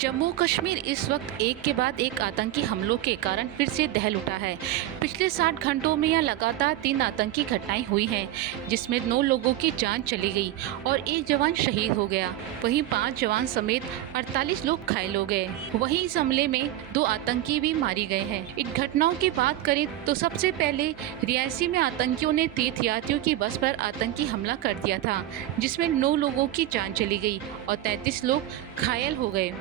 जम्मू कश्मीर इस वक्त एक के बाद एक आतंकी हमलों के कारण फिर से दहल उठा है। पिछले 60 घंटों में यह लगातार 3 आतंकी घटनाएं हुई हैं, जिसमें 9 लोगों की जान चली गई और 1 जवान शहीद हो गया। वहीं 5 जवान समेत 48 लोग घायल हो गए। वहीं इस हमले में 2 आतंकी भी मारे गए हैं। इन घटनाओं की बात करें तो सबसे पहले रियासी में आतंकियों ने तीर्थयात्रियों की बस पर आतंकी हमला कर दिया था, जिसमें 9 लोगों की जान चली गई और 33 लोग घायल हो गए।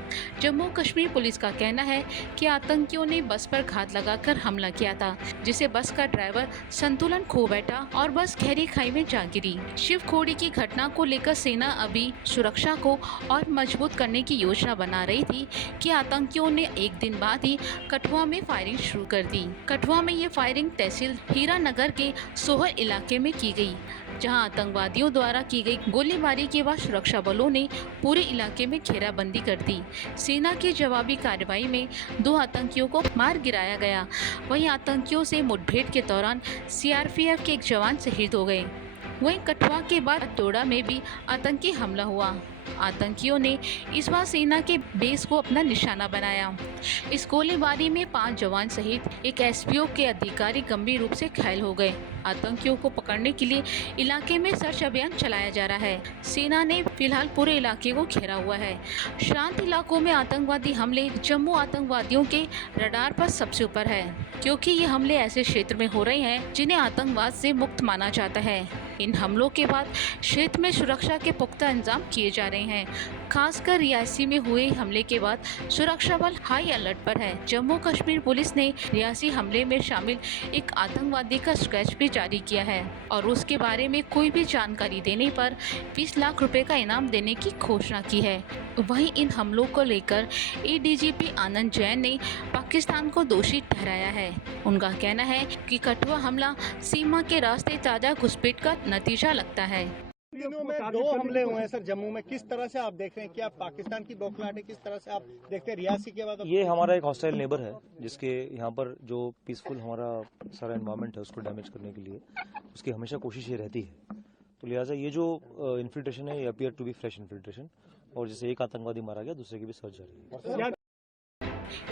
जम्मू कश्मीर पुलिस का कहना है कि आतंकियों ने बस पर घात लगाकर हमला किया था, जिसे बस का ड्राइवर संतुलन खो बैठा और बस गहरी खाई में जा गिरी। शिवखोड़ी की घटना को लेकर सेना अभी सुरक्षा को और मजबूत करने की योजना बना रही थी कि आतंकियों ने एक दिन बाद ही कठुआ में फायरिंग शुरू कर दी। कठुआ में ये फायरिंग तहसील हीरानगर के सोहर इलाके में की गई, जहां आतंकवादियों द्वारा की गई गोलीबारी के बाद सुरक्षा बलों ने पूरे इलाके में घेराबंदी कर दी। सेना की जवाबी कार्रवाई में 2 आतंकियों को मार गिराया गया। वहीं आतंकियों से मुठभेड़ के दौरान सीआरपीएफ के एक जवान शहीद हो गए। वहीं कठुआ के बाद तोड़ा में भी आतंकी हमला हुआ। आतंकियों ने इस बार सेना के बेस को अपना निशाना बनाया। इस गोलीबारी में 5 जवान सहित एक एसपीओ के अधिकारी गंभीर रूप से घायल हो गए। आतंकियों को पकड़ने के लिए इलाके में सर्च अभियान चलाया जा रहा है। सेना ने फिलहाल पूरे इलाके को घेरा हुआ है। शांत इलाकों में आतंकवादी हमले जम्मू आतंकवादियों के रडार पर सबसे ऊपर है, क्योंकि ये हमले ऐसे क्षेत्र में हो रहे हैं जिन्हें आतंकवाद से मुक्त माना जाता है। इन हमलों के बाद क्षेत्र में सुरक्षा के पुख्ता इंतजाम किए जा रहे हैं। खासकर रियासी में हुए हमले के बाद सुरक्षा बल हाई अलर्ट पर है। जम्मू कश्मीर पुलिस ने रियासी हमले में शामिल एक आतंकवादी का स्केच भी जारी किया है और उसके बारे में कोई भी जानकारी देने पर 20 लाख रुपए का इनाम देने की घोषणा की है। वहीं इन हमलों को लेकर एडीजीपी आनंद जैन ने पाकिस्तान को दोषी ठहराया है। उनका कहना है कि कठुआ हमला सीमा के रास्ते ताजा घुसपैठ का नतीजा लगता है। दिनों में 2 हमले हुए हैं सर जम्मू में, किस तरह से आप देख रहे हैं? क्या पाकिस्तान की बौखलाहट है? किस तरह से आप देखते हैं रियासी के बाद? ये हमारा एक हॉस्टाइल नेबर है, जिसके यहाँ पर जो पीसफुल हमारा सारा एनवायरनमेंट है उसको डैमेज करने के लिए उसकी हमेशा कोशिश ये रहती है। तो लिहाजा ये जो इन्फिल्ट्रेशन है ये appear to be fresh infiltration, और जैसे एक आतंकवादी मारा गया दूसरे की भी सर्च जारी है।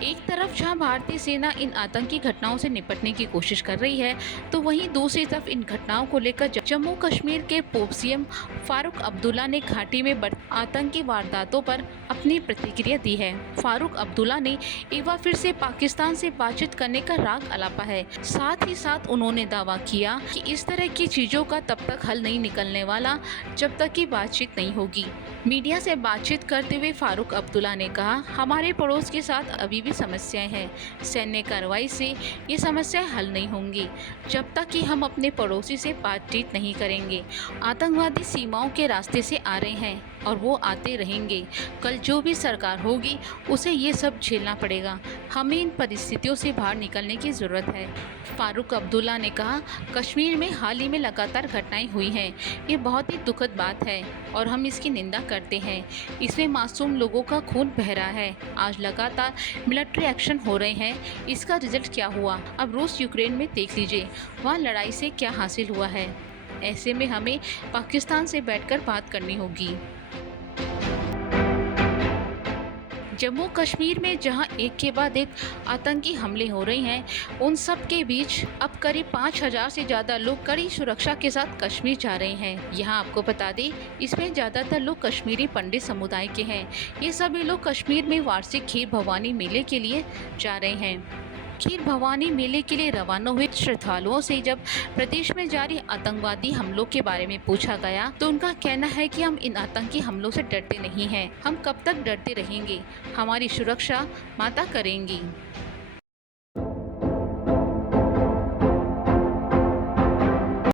एक तरफ जहां भारतीय सेना इन आतंकी घटनाओं से निपटने की कोशिश कर रही है, तो वहीं दूसरी तरफ इन घटनाओं को लेकर जम्मू कश्मीर के पूर्व सीएम फारूक अब्दुल्ला ने घाटी में बढ़ती आतंकी वारदातों पर अपनी प्रतिक्रिया दी है। फारूक अब्दुल्ला ने एक बार फिर से पाकिस्तान से बातचीत करने का राग अलापा है। साथ ही साथ उन्होंने दावा किया कि इस तरह की चीजों का तब तक हल नहीं निकलने वाला जब तक की बातचीत नहीं होगी। मीडिया से बातचीत करते हुए फारूक अब्दुल्ला ने कहा, हमारे पड़ोस के साथ अभी भी समस्याएं हैं। सैन्य कार्रवाई से ये समस्याएं हल नहीं होंगी जब तक कि हम अपने पड़ोसी से बातचीत नहीं करेंगे। आतंकवादी सीमाओं के रास्ते से आ रहे हैं और वो आते रहेंगे। कल जो भी सरकार होगी उसे ये सब झेलना पड़ेगा। हमें इन परिस्थितियों से बाहर निकलने की ज़रूरत है। फारूक अब्दुल्ला ने कहा, कश्मीर में हाल ही में लगातार घटनाएं हुई हैं। ये बहुत ही दुखद बात है और हम इसकी निंदा करते हैं। इसमें मासूम लोगों का खून बह रहा है। आज लगातार मिलिट्री एक्शन हो रहे हैं। इसका रिजल्ट क्या हुआ अब रूस यूक्रेन में देख लीजिए, वहाँ लड़ाई से क्या हासिल हुआ है। ऐसे में हमें पाकिस्तान से बैठकर बात करनी होगी। जम्मू कश्मीर में जहां एक के बाद एक आतंकी हमले हो रहे हैं, उन सब के बीच अब करीब 5000 से ज़्यादा लोग कड़ी सुरक्षा के साथ कश्मीर जा रहे हैं। यहां आपको बता दें, इसमें ज़्यादातर लोग कश्मीरी पंडित समुदाय के हैं। ये सभी लोग कश्मीर में वार्षिक खीर भवानी मेले के लिए जा रहे हैं। खीर भवानी मेले के लिए रवाना हुए श्रद्धालुओं से जब प्रदेश में जारी आतंकवादी हमलों के बारे में पूछा गया, तो उनका कहना है कि हम इन आतंकी हमलों से डरते नहीं हैं। हम कब तक डरते रहेंगे? हमारी सुरक्षा माता करेंगी।